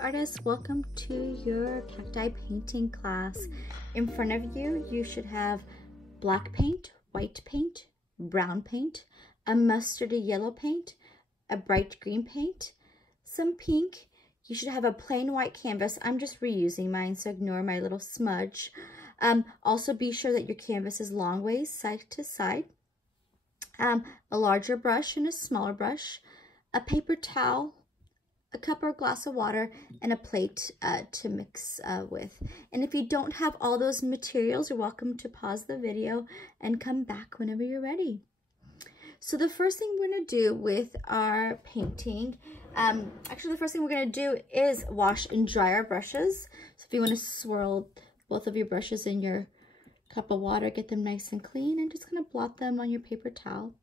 artists, welcome to your cacti painting class. In front of you, you should have black paint, white paint, brown paint, a mustardy yellow paint, a bright green paint, some pink. You should have a plain white canvas. I'm just reusing mine, so ignore my little smudge. Also be sure that your canvas is long ways side to side. A larger brush and a smaller brush, a paper towel, a cup or glass of water, and a plate to mix with. And if you don't have all those materials, you're welcome to pause the video and come back whenever you're ready. So the first thing we're going to do with our painting, actually the first thing we're going to do is wash and dry our brushes. So if you want to swirl both of your brushes in your cup of water, get them nice and clean, and just going to blot them on your paper towel.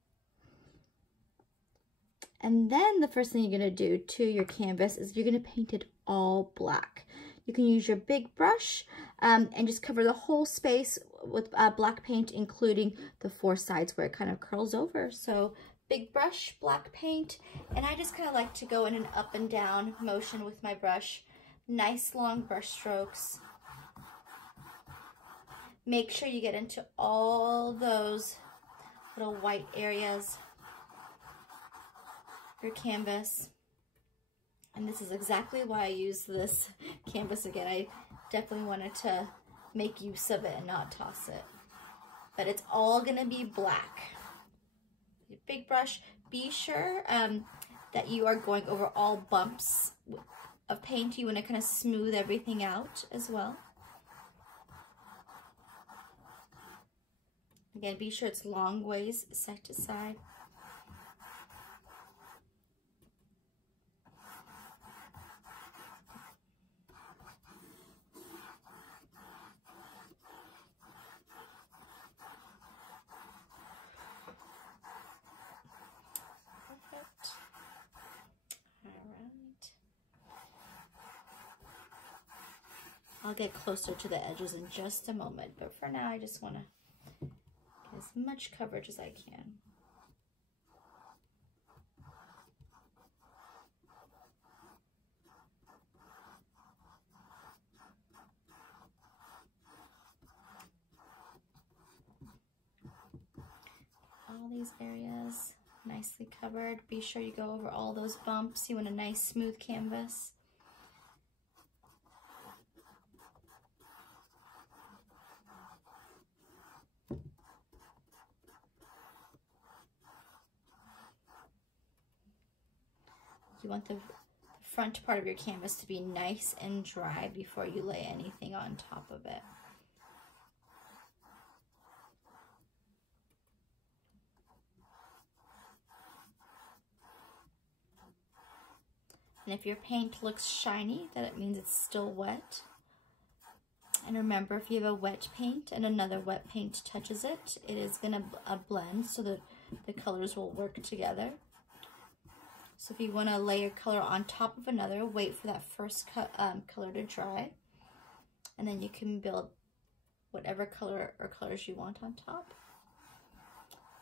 And then the first thing you're going to do to your canvas is you're going to paint it all black. You can use your big brush and just cover the whole space with black paint, including the four sides where it kind of curls over. So big brush, black paint, and I just kind of like to go in an up and down motion with my brush. Nice long brush strokes. Make sure you get into all those little white areas, your canvas. And this is exactly why I use this canvas again. I definitely wanted to make use of it and not toss it. But it's all gonna be black. Your big brush, be sure that you are going over all bumps of paint. You wanna kind of smooth everything out as well. Again, be sure it's long ways side to side. I'll get closer to the edges in just a moment, but for now I just want to get as much coverage as I can. All these areas nicely covered. Be sure you go over all those bumps. You want a nice smooth canvas. You want the front part of your canvas to be nice and dry before you lay anything on top of it. And if your paint looks shiny, then it means it's still wet. And remember, if you have a wet paint and another wet paint touches it, it is going to blend so that the colors will work together. So if you want to lay your color on top of another, wait for that first color to dry. And then you can build whatever color or colors you want on top.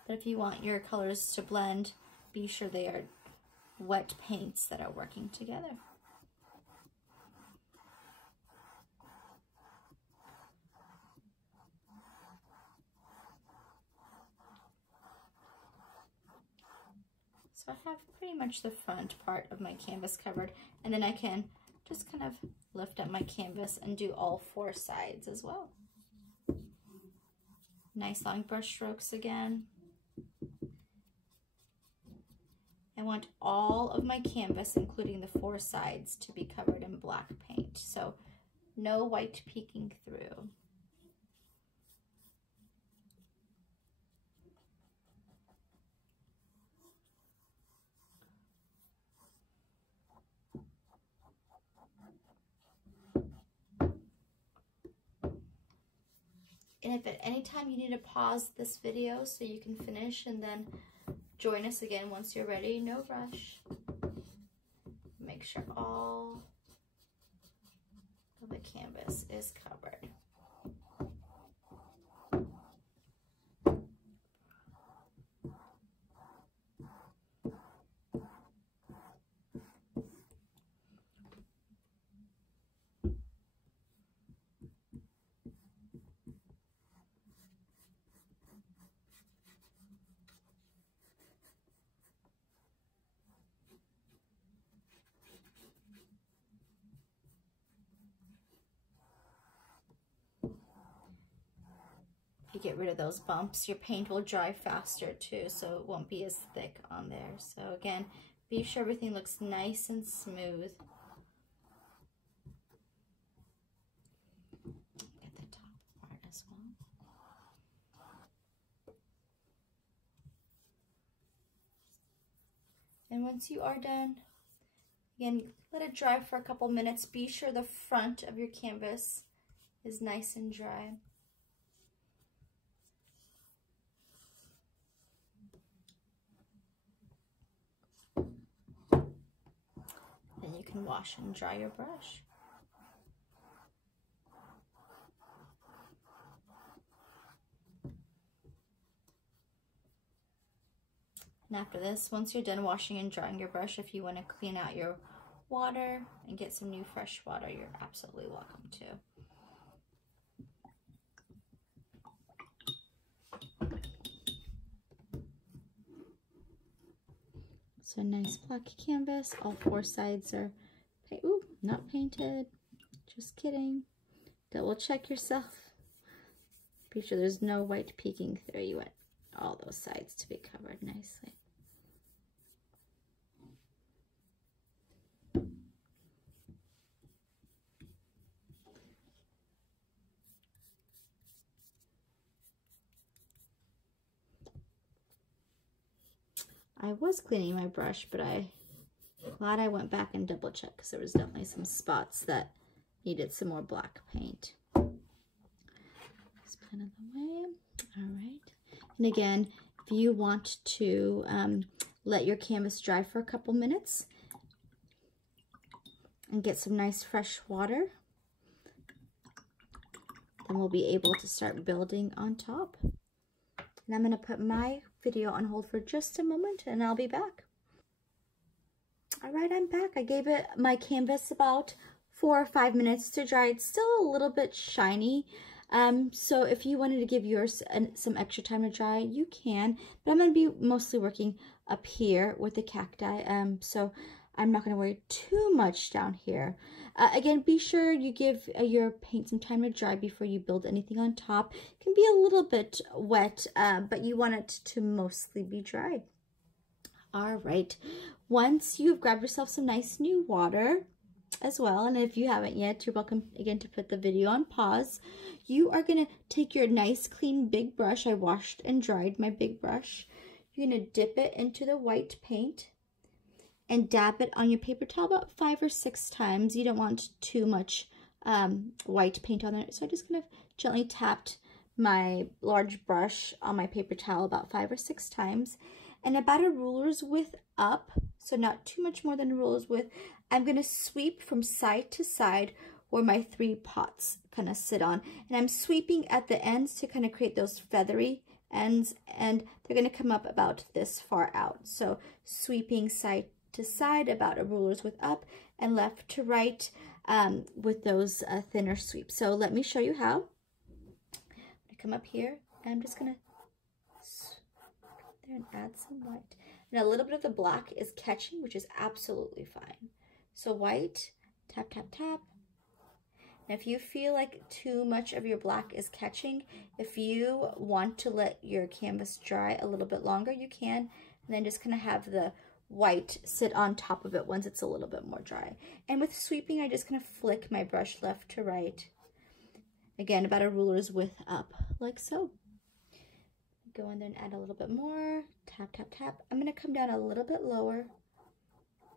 But if you want your colors to blend, be sure they are wet paints that are working together. So I have pretty much the front part of my canvas covered, and then I can just kind of lift up my canvas and do all four sides as well. Nice long brush strokes again. I want all of my canvas, including the four sides, to be covered in black paint, so no white peeking through. And if at any time you need to pause this video so you can finish and then join us again once you're ready, no rush. Make sure all of the canvas is covered. you get rid of those bumps, your paint will dry faster too, so it won't be as thick on there. So again, be sure everything looks nice and smooth. Get the top part as well. And once you are done, again, let it dry for a couple minutes. Be sure the front of your canvas is nice and dry. Then you can wash and dry your brush. And after this, once you're done washing and drying your brush, if you want to clean out your water and get some new fresh water, you're absolutely welcome to. So nice black canvas. All four sides are not painted. Just kidding. Double check yourself. Be sure there's no white peeking through. You want all those sides to be covered nicely. I was cleaning my brush, but I'm glad I went back and double checked because there was definitely some spots that needed some more black paint. Just put it away. All right. And again, if you want to let your canvas dry for a couple minutes and get some nice fresh water, then we'll be able to start building on top. And I'm going to put my video on hold for just a moment and I'll be back. All right, I'm back. I gave my canvas about 4 or 5 minutes to dry. It's still a little bit shiny. So if you wanted to give yours some extra time to dry, you can. But I'm going to be mostly working up here with the cacti. So I'm not going to worry too much down here. Again, be sure you give your paint some time to dry before you build anything on top. It can be a little bit wet, but you want it to mostly be dry. All right, once you've grabbed yourself some nice new water as well, and if you haven't yet, you're welcome again to put the video on pause. You are going to take your nice clean big brush. I washed and dried my big brush. You're going to dip it into the white paint and dab it on your paper towel about 5 or 6 times. You don't want too much white paint on there. So I just kind of gently tapped my large brush on my paper towel about 5 or 6 times. And about a ruler's width up, so not too much more than a ruler's width, I'm going to sweep from side to side where my 3 pots kind of sit on. And I'm sweeping at the ends to kind of create those feathery ends, and they're going to come up about this far out. So sweeping side to side about a ruler's width up and left to right with those thinner sweeps. So let me show you how. I'm going to come up here and I'm just going to there and add some white. And a little bit of the black is catching, which is absolutely fine. So white, tap, tap, tap. And if you feel like too much of your black is catching, if you want to let your canvas dry a little bit longer, you can. And then just kind of have the white sit on top of it once it's a little bit more dry. And with sweeping, I just kind of flick my brush left to right. Again, about a ruler's width up, like so. Go in there and add a little bit more. Tap, tap, tap. I'm going to come down a little bit lower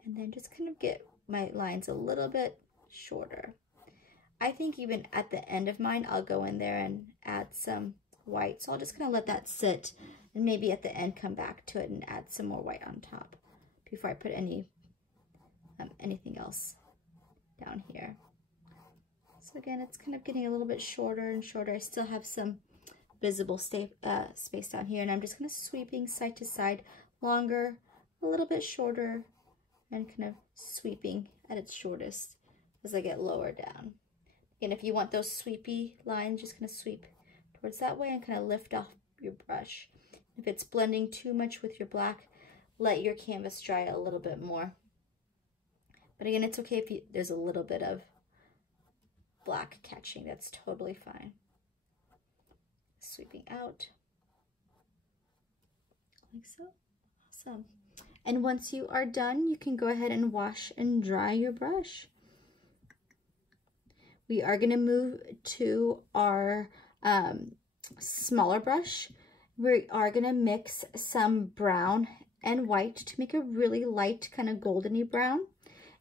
and then just kind of get my lines a little bit shorter. I think even at the end of mine, I'll go in there and add some white. So I'll just kind of let that sit and maybe at the end come back to it and add some more white on top before I put anything else down here. So again, it's kind of getting a little bit shorter and shorter. I still have some visible space down here, and I'm just kind of sweeping side to side, longer, a little bit shorter, and kind of sweeping at its shortest as I get lower down. And if you want those sweepy lines, just kind of sweep towards that way and kind of lift off your brush. If it's blending too much with your black, let your canvas dry a little bit more. But again, it's okay if there's a little bit of black catching. That's totally fine. sweeping out like so. Awesome. And once you are done, you can go ahead and wash and dry your brush. We are going to move to our smaller brush. We are going to mix some brown and white to make a really light kind of goldeny brown.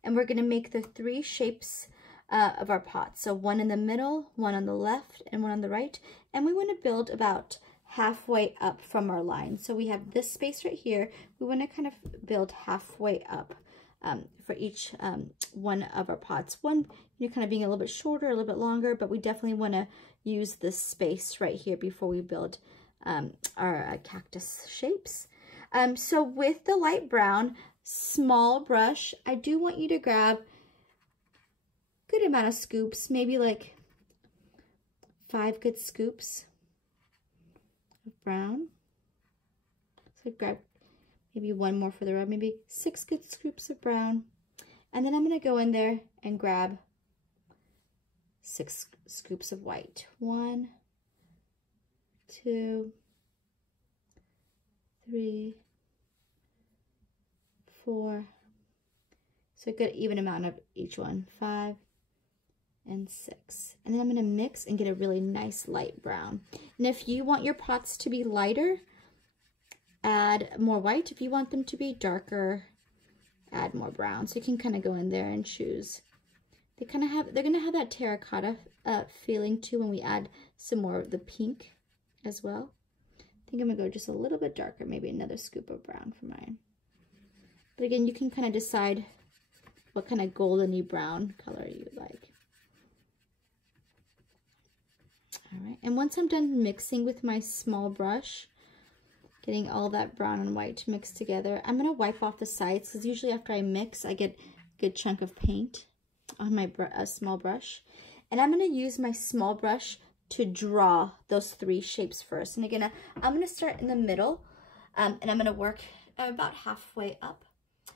And we're going to make the 3 shapes of our pot. So one in the middle, one on the left, and one on the right. And we want to build about halfway up from our line. So we have this space right here. We want to kind of build halfway up for each one of our pots. One, kind of being a little bit shorter, a little bit longer, but we definitely want to use this space right here before we build our cactus shapes. So with the light brown, small brush, I do want you to grab a good amount of scoops, maybe like 5 good scoops of brown. So grab maybe 1 more for the red, maybe 6 good scoops of brown. And then I'm going to go in there and grab 6 scoops of white. 1, 2, 3, 4. So a good even amount of each one. 5 and 6. And then I'm going to mix and get a really nice light brown. And if you want your pots to be lighter, add more white. If you want them to be darker, add more brown. So you can kind of go in there and choose. They're going to have that terracotta feeling too when we add some more of the pink as well. I think I'm going to go just a little bit darker, maybe another scoop of brown for mine. But again, you can kind of decide what kind of goldeny brown color you like. All right, and once I'm done mixing with my small brush, getting all that brown and white mixed together, I'm going to wipe off the sides because usually after I mix, I get a good chunk of paint on my small brush. And I'm going to use my small brush to draw those 3 shapes first. And again, I'm going to start in the middle and I'm going to work about halfway up.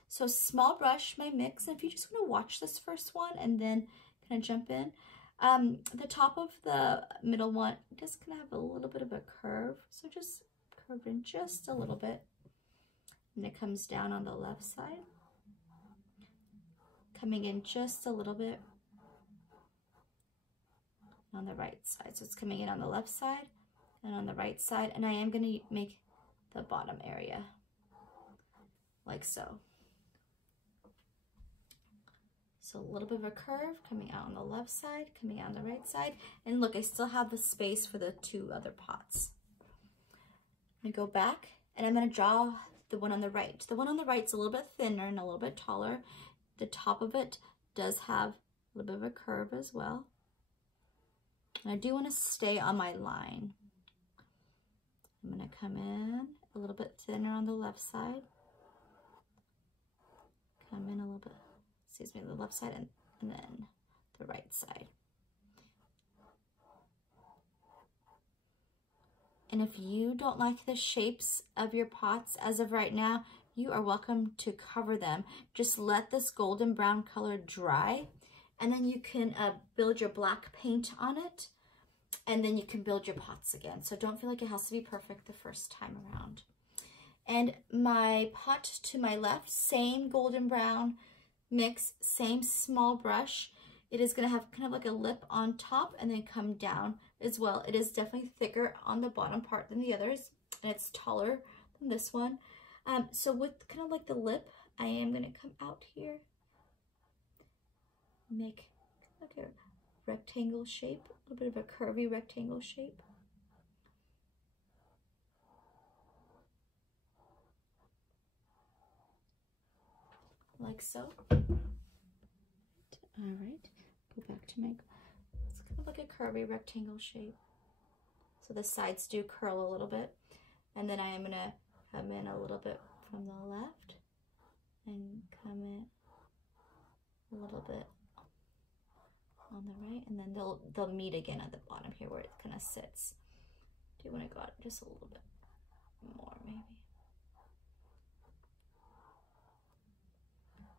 So small brush, my mix, and if you just want to watch this first one and then kind of jump in, the top of the middle one just kind of have a little bit of a curve. So just curve in just a little bit. And it comes down on the left side. Coming in just a little bit on the right side. So it's coming in on the left side and on the right side. And I am going to make the bottom area like so. So a little bit of a curve coming out on the left side, coming out on the right side. And look, I still have the space for the 2 other pots. I'm going to go back and I'm going to draw the one on the right. The one on the right is a little bit thinner and a little bit taller. The top of it does have a little bit of a curve as well. And I do want to stay on my line. I'm going to come in a little bit thinner on the left side. Come in a little bit, excuse me, the left side and then the right side. And if you don't like the shapes of your pots as of right now, you are welcome to cover them. Just let this golden brown color dry, and then you can build your black paint on it, and then you can build your pots again. So don't feel like it has to be perfect the first time around. And my pot to my left, same golden brown mix, same small brush. It is going to have kind of like a lip on top and then come down as well. It is definitely thicker on the bottom part than the others, and it's taller than this one. So with kind of like the lip, I am going to come out here, make like a rectangle shape, a little bit of a curvy rectangle shape. Like so. All right, go back to my, it's kind of like a curvy rectangle shape. So the sides do curl a little bit. And then I am gonna come in a little bit from the left and come in a little bit on the right, and then they'll meet again at the bottom here where it kind of sits. Do you want to go out just a little bit more maybe?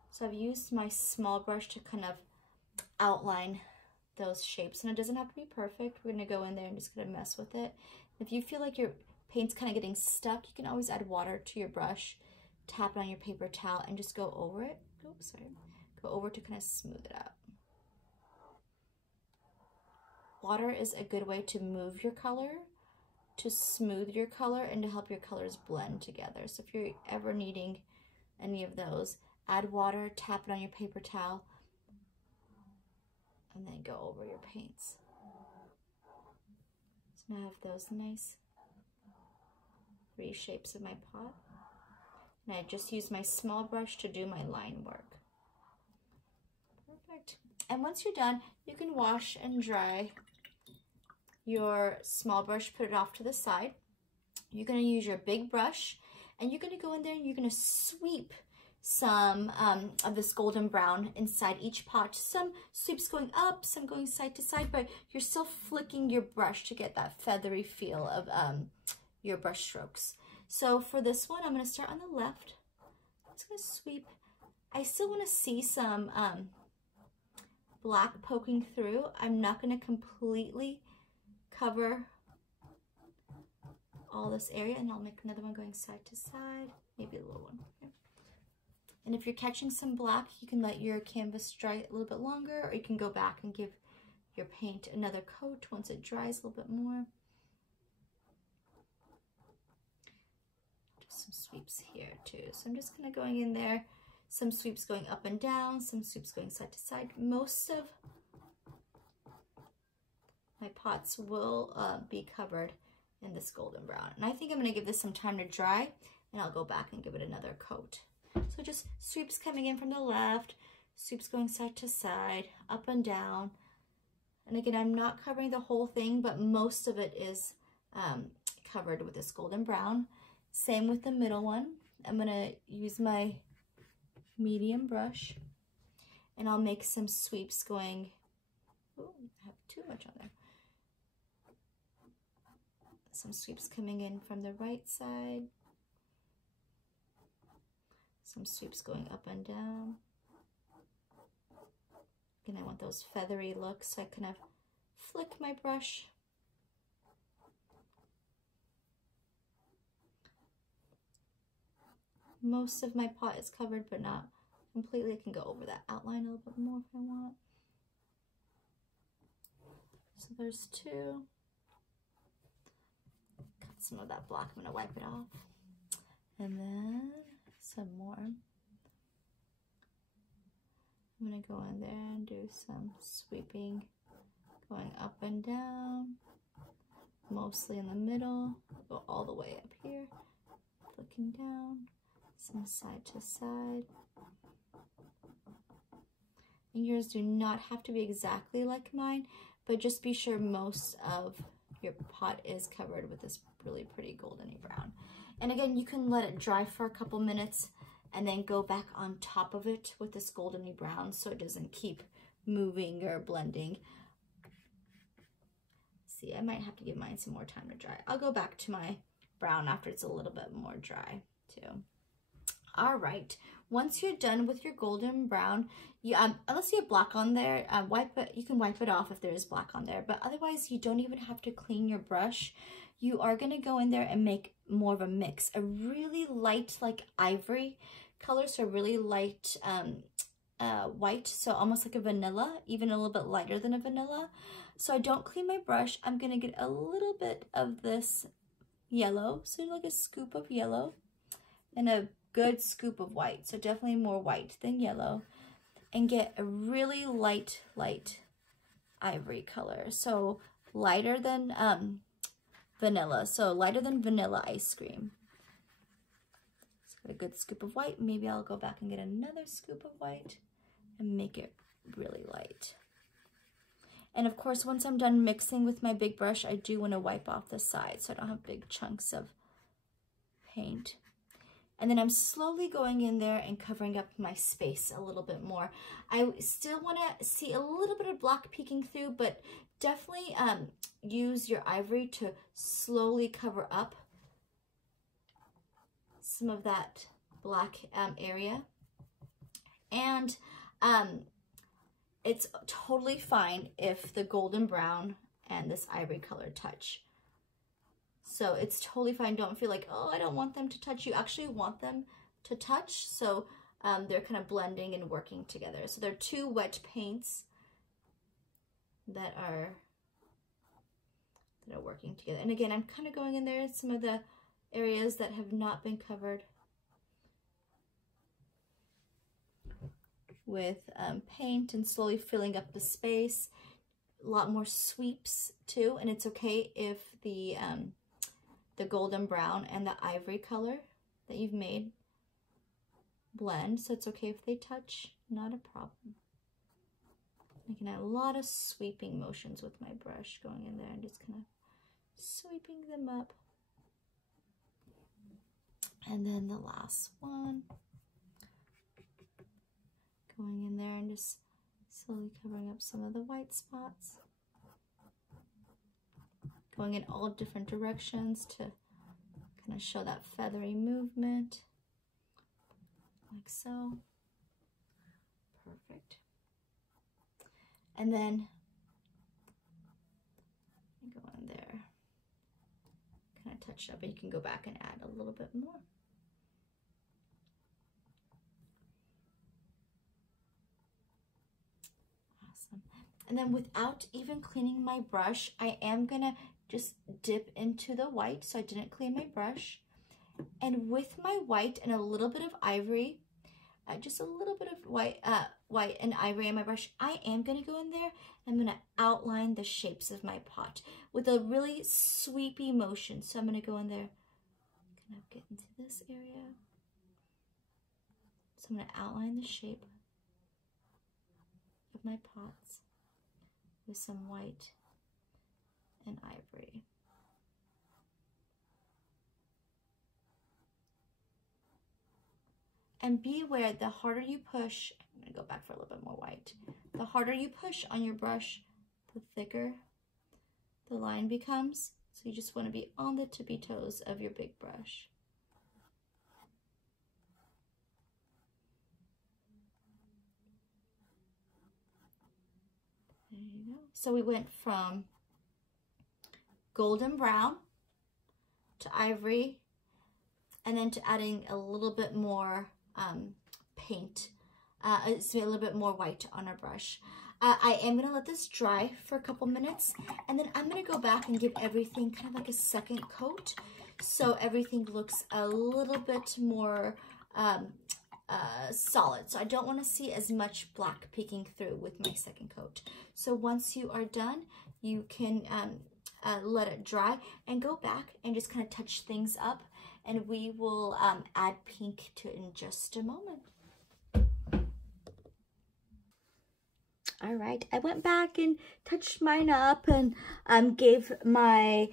So I've used my small brush to kind of outline those shapes, and it doesn't have to be perfect. We're going to go in there and just going to mess with it. If you feel like your paint's kind of getting stuck, you can always add water to your brush, tap it on your paper towel, and just go over it. Oops, sorry. Go over to kind of smooth it out. Water is a good way to move your color, to smooth your color, and to help your colors blend together. So if you're ever needing any of those, add water, tap it on your paper towel, and then go over your paints. So now I have those nice 3 shapes of my pot. And I just use my small brush to do my line work. Perfect. And once you're done, you can wash and dry your small brush, put it off to the side. You're going to use your big brush, and you're going to go in there and you're going to sweep some of this golden brown inside each pot. Some sweeps going up, some going side to side, but you're still flicking your brush to get that feathery feel of your brush strokes. So for this one, I'm going to start on the left. I'm just going to sweep. I still want to see some black poking through. I'm not going to completely cover all this area, and I'll make another one going side to side, maybe a little one. Okay. And if you're catching some black, you can let your canvas dry a little bit longer, or you can go back and give your paint another coat once it dries a little bit more. Just some sweeps here too. So I'm just kind of going in there, some sweeps going up and down, some sweeps going side to side. Most of my pots will be covered in this golden brown. And I think I'm going to give this some time to dry, and I'll go back and give it another coat. So just sweeps coming in from the left, sweeps going side to side, up and down. And again, I'm not covering the whole thing, but most of it is covered with this golden brown. Same with the middle one. I'm going to use my medium brush, and I'll make some sweeps going, oh, I have too much on there. Some sweeps coming in from the right side. Some sweeps going up and down. Again, I want those feathery looks, so I kind of flick my brush. Most of my pot is covered, but not completely. I can go over that outline a little bit more if I want. So there's 2. Some of that black, I'm going to wipe it off, and then some more. I'm going to go in there and do some sweeping, going up and down, mostly in the middle, go all the way up here, flicking down, some side to side. And yours do not have to be exactly like mine, but just be sure most of your pot is covered with this really pretty goldeny brown. And again, you can let it dry for a couple minutes and then go back on top of it with this goldeny brown so it doesn't keep moving or blending. See, I might have to give mine some more time to dry. I'll go back to my brown after it's a little bit more dry too. All right, once you're done with your golden brown, unless you have black on there, wipe it. You can wipe it off if there is black on there, but otherwise you don't even have to clean your brush. You are going to go in there and make more of a mix, a really light like ivory color, so really light white, so almost like a vanilla, even a little bit lighter than a vanilla. So I don't clean my brush. I'm going to get a little bit of this yellow, so like a scoop of yellow and a good scoop of white, so definitely more white than yellow, and get a really light ivory color, so lighter than vanilla, so lighter than vanilla ice cream. So got a good scoop of white. Maybe I'll go back and get another scoop of white and make it really light. And of course, once I'm done mixing with my big brush, I do want to wipe off the sides so I don't have big chunks of paint. And then I'm slowly going in there and covering up my space a little bit more. I still want to see a little bit of black peeking through, but definitely use your ivory to slowly cover up some of that black area. And it's totally fine if the golden brown and this ivory color touch. So it's totally fine. Don't feel like, oh, I don't want them to touch. You actually want them to touch. So they're kind of blending and working together. So they're two wet paints that are working together. And again, I'm kind of going in there in some of the areas that have not been covered with paint and slowly filling up the space. A lot more sweeps too, and it's okay if the golden brown and the ivory color that you've made blend, so it's okay if they touch, not a problem. I can add a lot of sweeping motions with my brush going in there and just kind of sweeping them up. And then the last one, going in there and just slowly covering up some of the white spots. Going in all different directions to kind of show that feathery movement, like so. Perfect. And then go in there, kind of touch it up, and you can go back and add a little bit more. Awesome. And then without even cleaning my brush, I am gonna just dip into the white, so I didn't clean my brush. And with my white and a little bit of ivory, just a little bit of white and ivory in my brush, I am gonna go in there and I'm gonna outline the shapes of my pot with a really sweepy motion. So I'm gonna go in there, kind of get into this area. So I'm gonna outline the shape of my pots with some white and ivory. And be aware, the harder you push, I'm gonna go back for a little bit more white. The harder you push on your brush, the thicker the line becomes. So you just wanna be on the tippy toes of your big brush. There you go. So we went from golden brown to ivory, and then to adding a little bit more paint, so a little bit more white on our brush. I am gonna let this dry for a couple minutes, and then I'm gonna go back and give everything kind of like a second coat, so everything looks a little bit more solid. So I don't want to see as much black peeking through with my second coat. So once you are done, you can let it dry and go back and just kind of touch things up, and we will add pink to it in just a moment. All right, I went back and touched mine up and gave my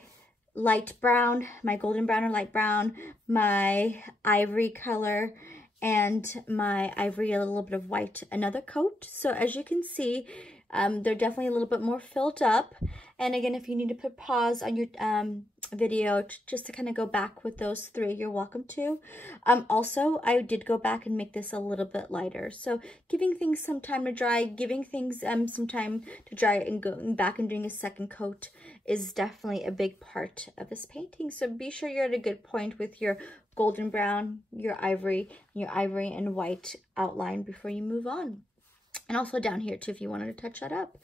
light brown, my golden brown or light brown, my ivory color, and my ivory a little bit of white, another coat. So as you can see, they're definitely a little bit more filled up. And again, if you need to put pause on your video just to kind of go back with those three, you're welcome to. Also, I did go back and make this a little bit lighter. So giving things some time to dry, giving things some time to dry, and going back and doing a second coat is definitely a big part of this painting. So be sure you're at a good point with your golden brown, your ivory and white outline before you move on. And also down here too, if you wanted to touch that up.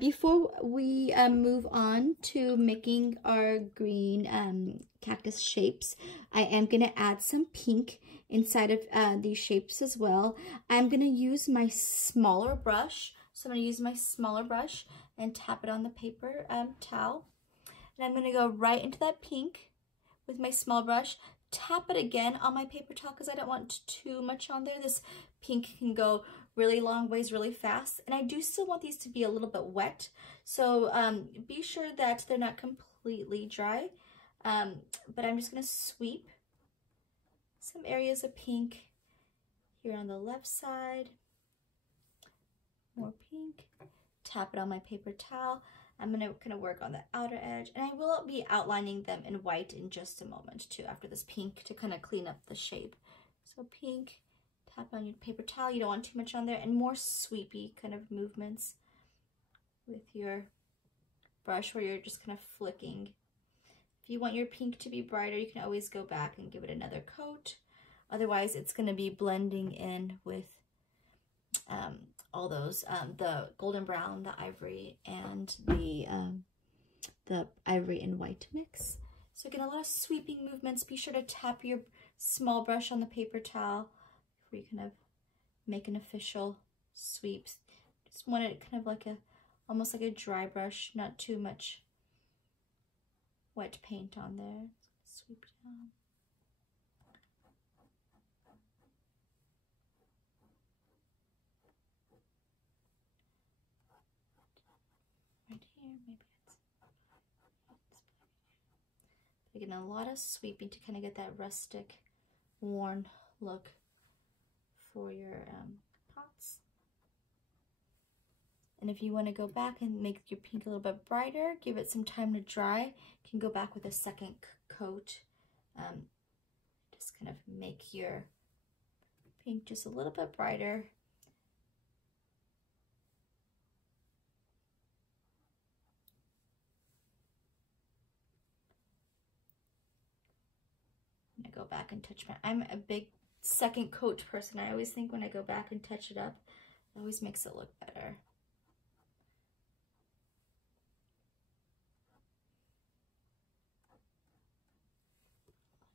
Before we move on to making our green cactus shapes, I am going to add some pink inside of these shapes as well. I'm going to use my smaller brush. So I'm going to use my smaller brush and tap it on the paper towel. And I'm going to go right into that pink with my small brush. Tap it again on my paper towel because I don't want too much on there. This pink can go really long ways really fast, and I do still want these to be a little bit wet, so be sure that they're not completely dry, but I'm just going to sweep some areas of pink here on the left side, more pink, tap it on my paper towel. I'm going to kind of work on the outer edge, and I will be outlining them in white in just a moment too after this pink to kind of clean up the shape. So pink, tap on your paper towel, you don't want too much on there, and more sweepy kind of movements with your brush where you're just kind of flicking If you want your pink to be brighter, you can always go back and give it another coat. Otherwise, it's going to be blending in with all those, the golden brown, the ivory, and the ivory and white mix. So again, a lot of sweeping movements. Be sure to tap your small brush on the paper towel before you kind of make an official sweep. Just want it kind of like almost like a dry brush, not too much wet paint on there. Sweep down. Right here, maybe it's again, a lot of sweeping to kind of get that rustic, worn look for your pots. And if you want to go back and make your pink a little bit brighter, give it some time to dry, you can go back with a second coat. Just kind of make your pink just a little bit brighter. I'm gonna go back and touch I'm a big second coat person. I always think when I go back and touch it up, it always makes it look better.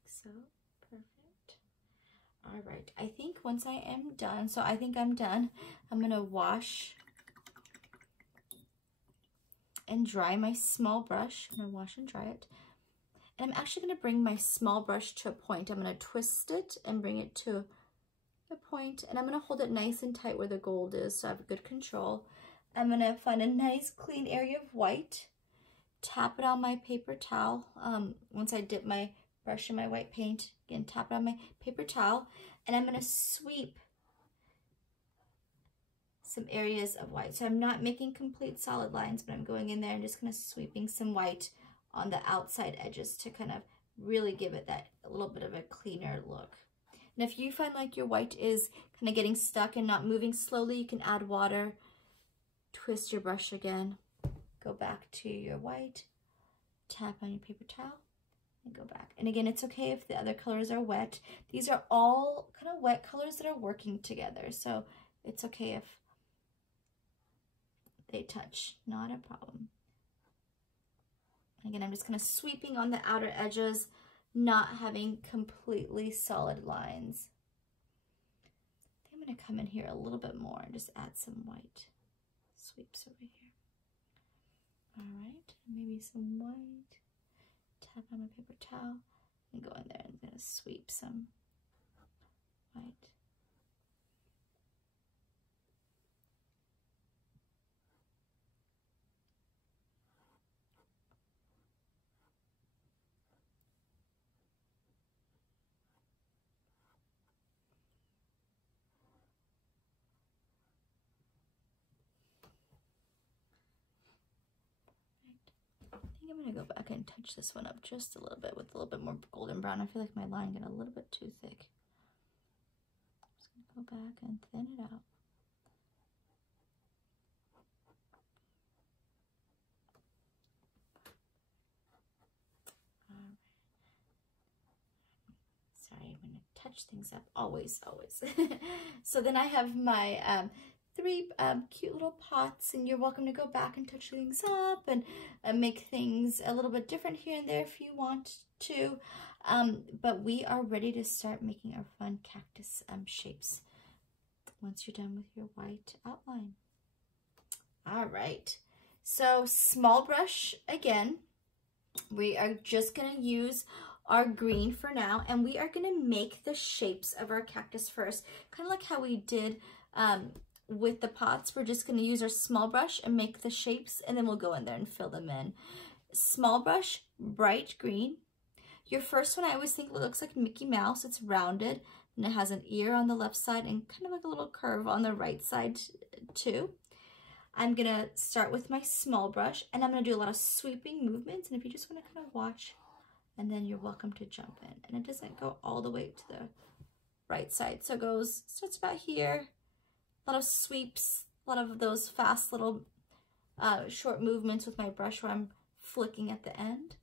So, perfect. All right, I think once I am done, so I think I'm done, I'm gonna wash and dry my small brush. I'm gonna wash and dry it. And I'm actually gonna bring my small brush to a point. I'm gonna twist it and bring it to a point, and I'm gonna hold it nice and tight where the gold is so I have good control. I'm gonna find a nice clean area of white, tap it on my paper towel. Once I dip my brush in my white paint, again, tap it on my paper towel, and I'm gonna sweep some areas of white. So I'm not making complete solid lines, but I'm going in there and just kind of sweeping some white on the outside edges to kind of really give it that a little bit of a cleaner look. And if you find like your white is kind of getting stuck and not moving slowly, you can add water, twist your brush again, go back to your white, tap on your paper towel, and go back. And again, it's okay if the other colors are wet. These are all kind of wet colors that are working together, so it's okay if they touch, not a problem. Again, I'm just kind of sweeping on the outer edges, not having completely solid lines. I think I'm going to come in here a little bit more and just add some white sweeps over here. All right, maybe some white. Tap on my paper towel and go in there and I'm going to sweep some white. I'm going to go back and touch this one up just a little bit with a little bit more golden brown. I feel like my line got a little bit too thick. I'm just going to go back and thin it out. Sorry, I'm going to touch things up. Always, always. So then I have my three cute little pots, and you're welcome to go back and touch things up and make things a little bit different here and there if you want to. But we are ready to start making our fun cactus shapes once you're done with your white outline. All right, so small brush again. We are just going to use our green for now, and we are going to make the shapes of our cactus first, kind of like how we did with the pots. We're just going to use our small brush and make the shapes, and then we'll go in there and fill them in. Small brush, bright green. Your first one, I always think looks like Mickey Mouse. It's rounded, and it has an ear on the left side and kind of like a little curve on the right side too. I'm going to start with my small brush, and I'm going to do a lot of sweeping movements, and if you just want to kind of watch, and then you're welcome to jump in. And it doesn't go all the way to the right side, so it starts about here. A lot of sweeps, a lot of those fast little short movements with my brush where I'm flicking at the end.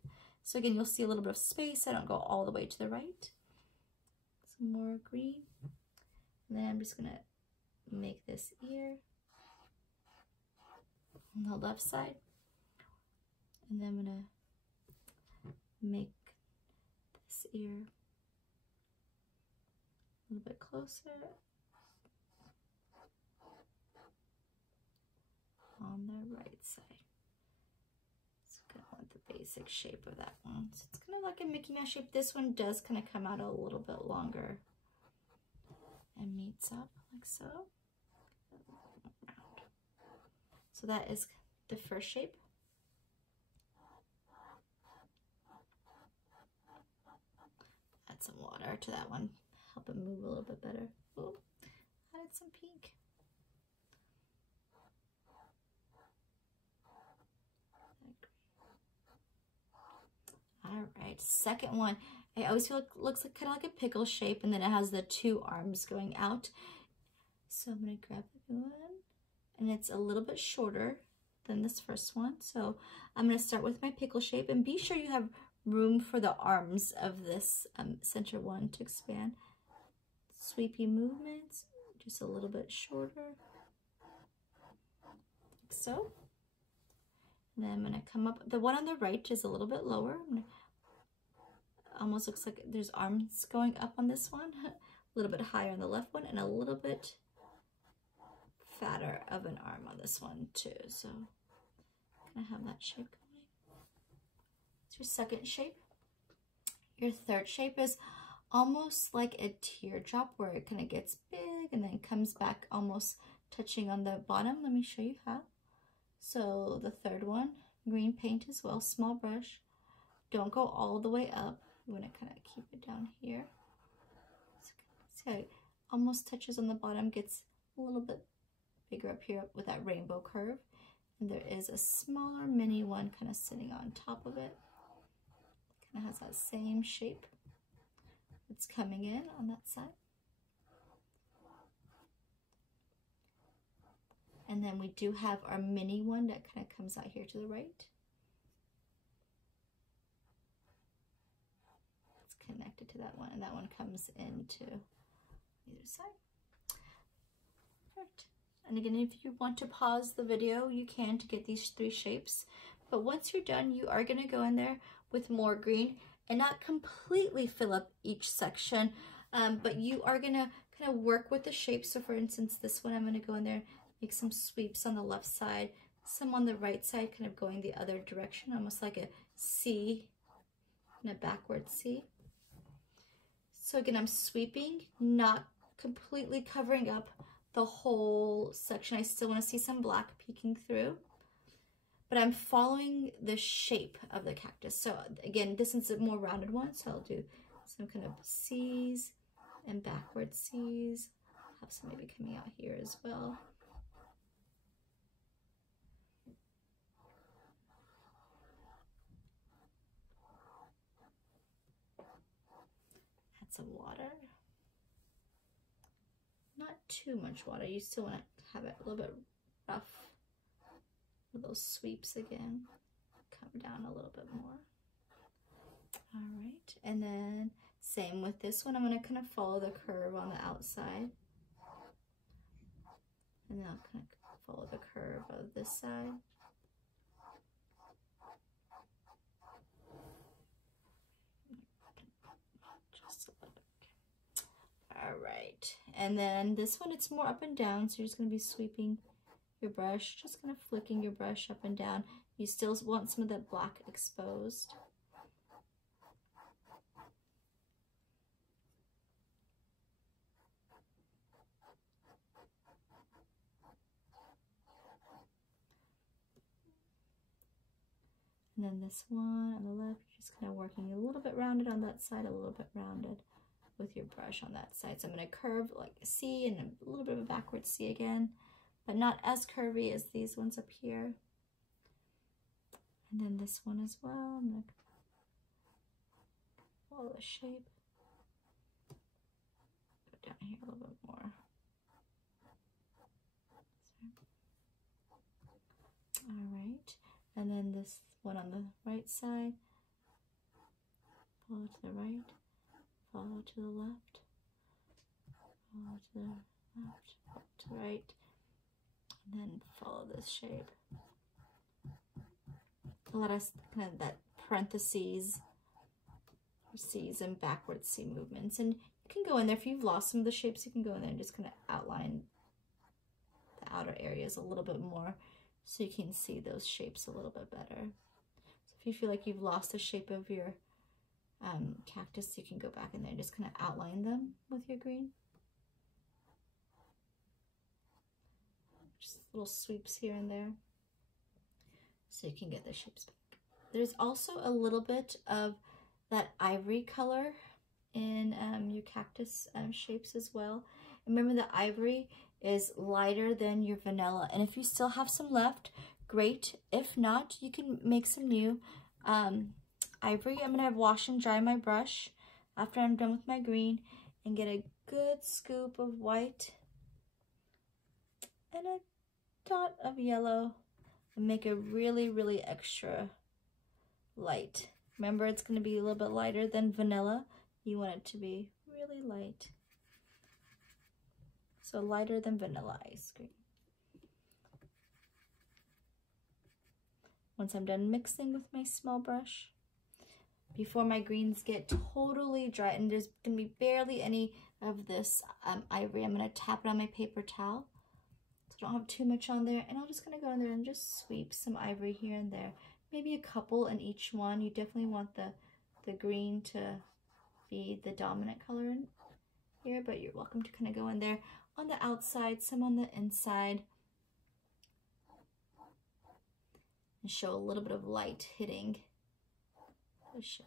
So again, you'll see a little bit of space. I don't go all the way to the right. Some more green. And then I'm just gonna make this ear on the left side. And then I'm gonna make this ear a little bit closer on the right side. So I want the basic shape of that one. So it's kind of like a Mickey Mouse shape. This one does kind of come out a little bit longer and meets up like so. So that is the first shape. Add some water to that one, help it move a little bit better. Ooh, added some pink. All right, second one. I always feel like it looks like kind of like a pickle shape, and then it has the two arms going out. So I'm gonna grab the new one, and it's a little bit shorter than this first one. So I'm gonna start with my pickle shape, and be sure you have room for the arms of this center one to expand. Sweepy movements, just a little bit shorter, like so. And then I'm gonna come up, the one on the right is a little bit lower. Almost looks like there's arms going up on this one, a little bit higher on the left one, and a little bit fatter of an arm on this one too. So I'm gonna have that shape going. It's your second shape. Your third shape is almost like a teardrop where it kind of gets big and then comes back almost touching on the bottom. Let me show you how. So the third one, green paint as well, small brush. Don't go all the way up. You want to kind of keep it down here. So it almost touches on the bottom, gets a little bit bigger up here with that rainbow curve. And there is a smaller mini one kind of sitting on top of it. Kind of has that same shape. It's coming in on that side. And then we do have our mini one that kind of comes out here to the right. It's connected to that one, and that one comes into either side. Perfect. And again, if you want to pause the video, you can to get these three shapes. But once you're done, you are going to go in there with more green and not completely fill up each section, but you are going to kind of work with the shapes. So for instance, this one, I'm going to go in there, make some sweeps on the left side, some on the right side, kind of going the other direction, almost like a C and a backward C. So again, I'm sweeping, not completely covering up the whole section. I still want to see some black peeking through, but I'm following the shape of the cactus. So again, this is a more rounded one, so I'll do some kind of C's and backward C's. Have some maybe coming out here as well. Add some water. Not too much water. You still want to have it a little bit rough with those sweeps again. Come down a little bit more. All right, and then same with this one. I'm going to kind of follow the curve on the outside. And then I'll kind of follow the curve of this side. Just a little bit. All right, and then this one, it's more up and down, so you're just going to be sweeping your brush, just kind of flicking your brush up and down. You still want some of that black exposed. And then this one on the left, just kind of working a little bit rounded on that side, a little bit rounded with your brush on that side. So I'm going to curve like a C and a little bit of a backward C again, but not as curvy as these ones up here. And then this one as well. I'm going to follow the shape. Go down here a little bit more. All right. And then this one on the right side, follow to the right, follow to the left, follow to the left, follow to the right, and then follow this shape. A lot of kind of that parentheses, C's and backwards C movements. And you can go in there, if you've lost some of the shapes, you can go in there and just kind of outline the outer areas a little bit more so you can see those shapes a little bit better. So if you feel like you've lost the shape of your cactus, you can go back in there and just kind of outline them with your green. Just little sweeps here and there so you can get the shapes back. There's also a little bit of that ivory color in your cactus shapes as well. Remember, the ivory is lighter than your vanilla, and if you still have some left, great. If not, you can make some new ivory. I'm gonna wash and dry my brush after I'm done with my green and get a good scoop of white and a dot of yellow and make it really, really extra light. Remember, it's going to be a little bit lighter than vanilla. You want it to be really light. So lighter than vanilla ice cream. Once I'm done mixing with my small brush, before my greens get totally dry and there's going to be barely any of this ivory, I'm going to tap it on my paper towel so I don't have too much on there, and I'm just going to go in there and just sweep some ivory here and there. Maybe a couple in each one. You definitely want the green to be the dominant color in here, but you're welcome to kind of go in there on the outside, some on the inside, and show a little bit of light hitting the shape.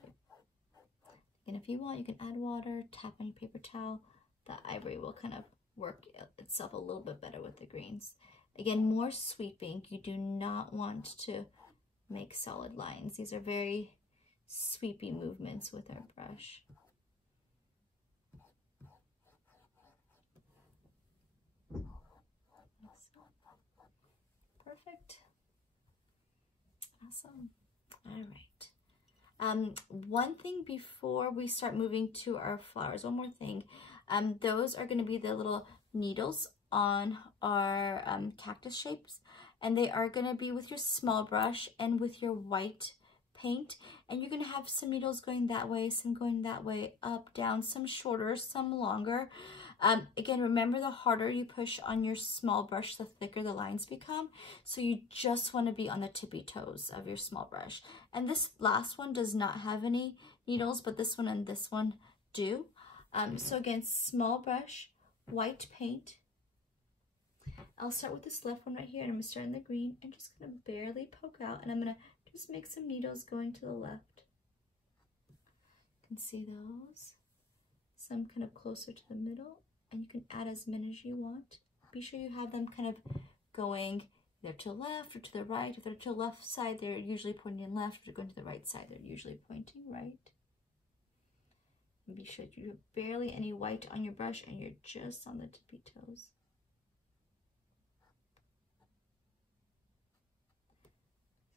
And if you want, you can add water, tap on your paper towel. The ivory will kind of work itself a little bit better with the greens. Again, more sweeping. You do not want to make solid lines. These are very sweepy movements with our brush. Perfect. Awesome. All right. One thing before we start moving to our flowers, one more thing. Those are going to be the little needles on our cactus shapes, and they are going to be with your small brush and with your white paint, and you're going to have some needles going that way, some going that way, up, down, some shorter, some longer. Again, remember, the harder you push on your small brush, the thicker the lines become, so you just want to be on the tippy toes of your small brush. And this last one does not have any needles, but this one and this one do. So again, small brush, white paint. I'll start with this left one right here, and I'm going to start in the green and just going to barely poke out, and I'm going to just make some needles going to the left. You can see those. Some kind of closer to the middle, and you can add as many as you want. Be sure you have them kind of going either to the left or to the right. If they're to the left side, they're usually pointing left. If they're going to the right side, they're usually pointing right. And be sure you have barely any white on your brush and you're just on the tippy toes.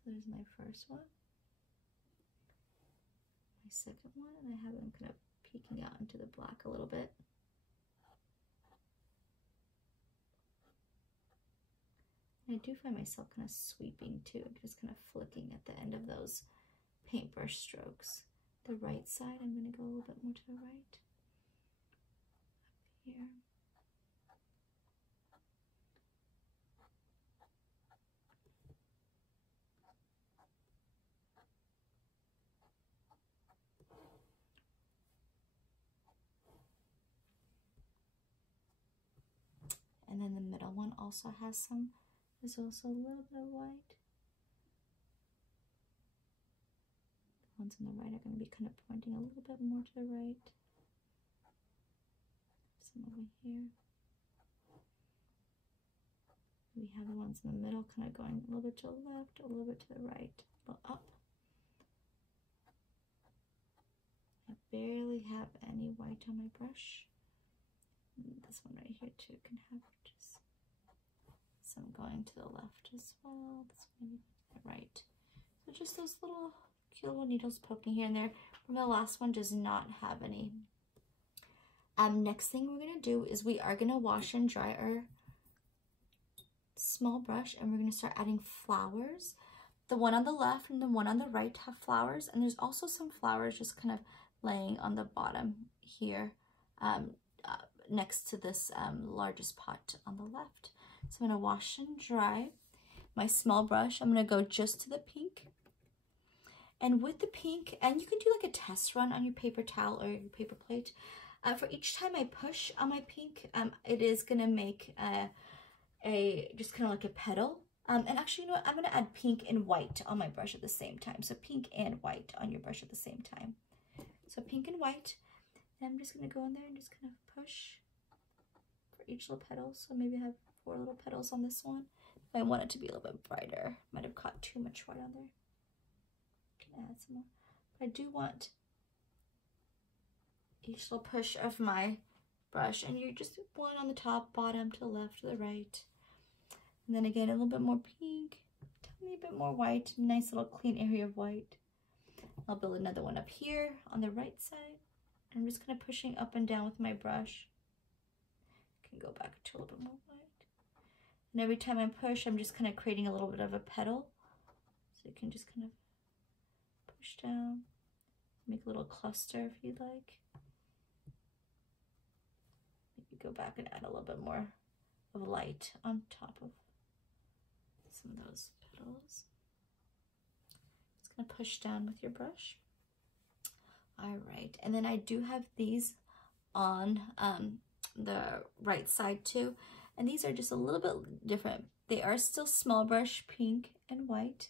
So there's my first one, my second one, and I have them kind of peeking out into the black a little bit. And I do find myself kind of sweeping too, just kind of flicking at the end of those paintbrush strokes. The right side, I'm going to go a little bit more to the right. Up here. And then the middle one also has some, there's also a little bit of white. The ones on the right are going to be kind of pointing a little bit more to the right. Some over here. We have the ones in the middle kind of going a little bit to the left, a little bit to the right, a little up. I barely have any white on my brush. And this one right here too can have just some going to the left as well. This one maybe to the right. So just those little cute little needles poking here and there. Remember, the last one does not have any. Next thing we're gonna do is we are gonna wash and dry our small brush, and we're gonna start adding flowers. The one on the left and the one on the right have flowers, and there's also some flowers just kind of laying on the bottom here, next to this largest pot on the left. So I'm gonna wash and dry my small brush. I'm gonna go just to the pink. And with the pink, and you can do like a test run on your paper towel or your paper plate. For each time I push on my pink, it is gonna make just kind of like a petal. And actually, you know what? I'm gonna add pink and white on my brush at the same time. So pink and white on your brush at the same time. So pink and white. And I'm just gonna go in there and just kind of push for each little petal. So maybe I have 4 little petals on this one. I want it to be a little bit brighter. Might have caught too much white on there. Can add some more. But I do want each little push of my brush, and you're just one on the top, bottom, to the left, to the right. And then again, a little bit more pink, tiny bit more white, nice little clean area of white. I'll build another one up here on the right side. I'm just kind of pushing up and down with my brush. Can go back to a little bit more white. And every time I push, I'm just kind of creating a little bit of a petal. So you can just kind of push down, make a little cluster if you'd like. Maybe go back and add a little bit more of light on top of some of those petals. Just gonna push down with your brush. All right, and then I do have these on the right side too, and these are just a little bit different. They are still small brush pink and white,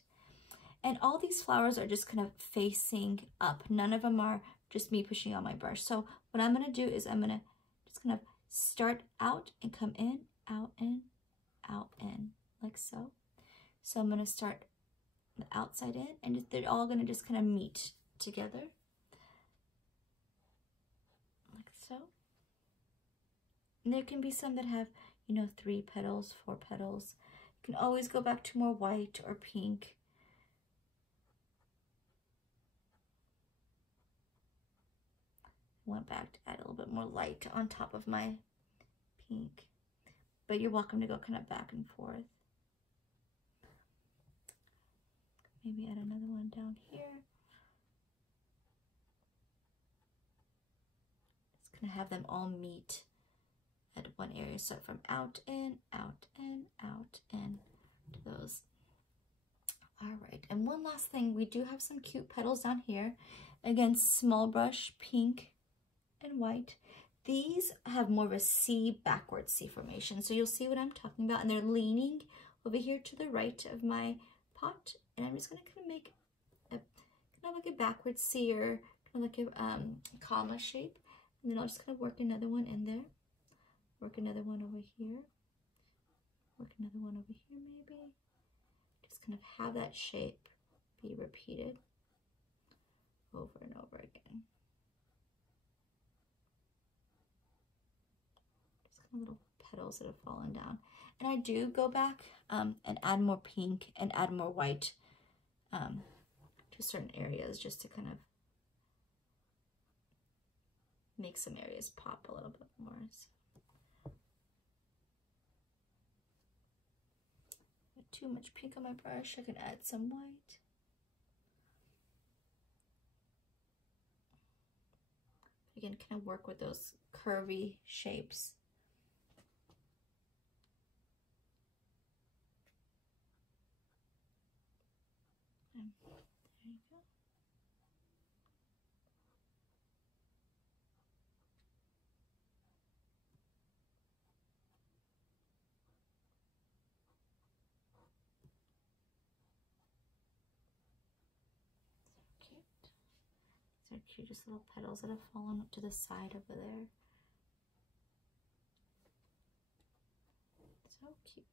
and all these flowers are just kind of facing up. None of them are just me pushing on my brush. So what I'm gonna do is I'm gonna just kind of start out and come in, out, in, out, in, like so. So I'm gonna start the outside in, and they're all gonna just kind of meet together, like so. And there can be some that have, you know, 3 petals, 4 petals. You can always go back to more white or pink. Went back to add a little bit more light on top of my pink, but you're welcome to go kind of back and forth. Maybe add another one down here. Just gonna have them all meet at one area. So from out, in, out, in, out, in to those. All right, and one last thing, we do have some cute petals down here. Again, small brush, pink and white. These have more of a C, backwards C formation. So you'll see what I'm talking about, and they're leaning over here to the right of my pot. And I'm just gonna kind of make a kind of like a backwards C, or kind of like a comma shape. And then I'll just kind of work another one in there. Work another one over here. Work another one over here maybe. Just kind of have that shape be repeated over and over again. Just kind of little petals that have fallen down. And I do go back and add more pink and add more white to certain areas, just to kind of make some areas pop a little bit more. So, too much pink on my brush, I can add some white. Again, kind of work with those curvy shapes. And there you go. So cute, just little petals that have fallen up to the side over there. So cute.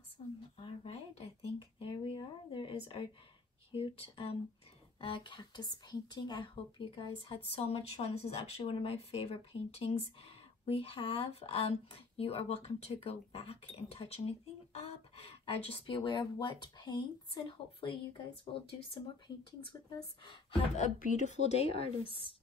Awesome. All right, I think there we are. There is our cute cactus painting. I hope you guys had so much fun. This is actually one of my favorite paintings we have. You are welcome to go back and touch anything up. Just be aware of wet paints, and hopefully you guys will do some more paintings with us. Have a beautiful day, artists.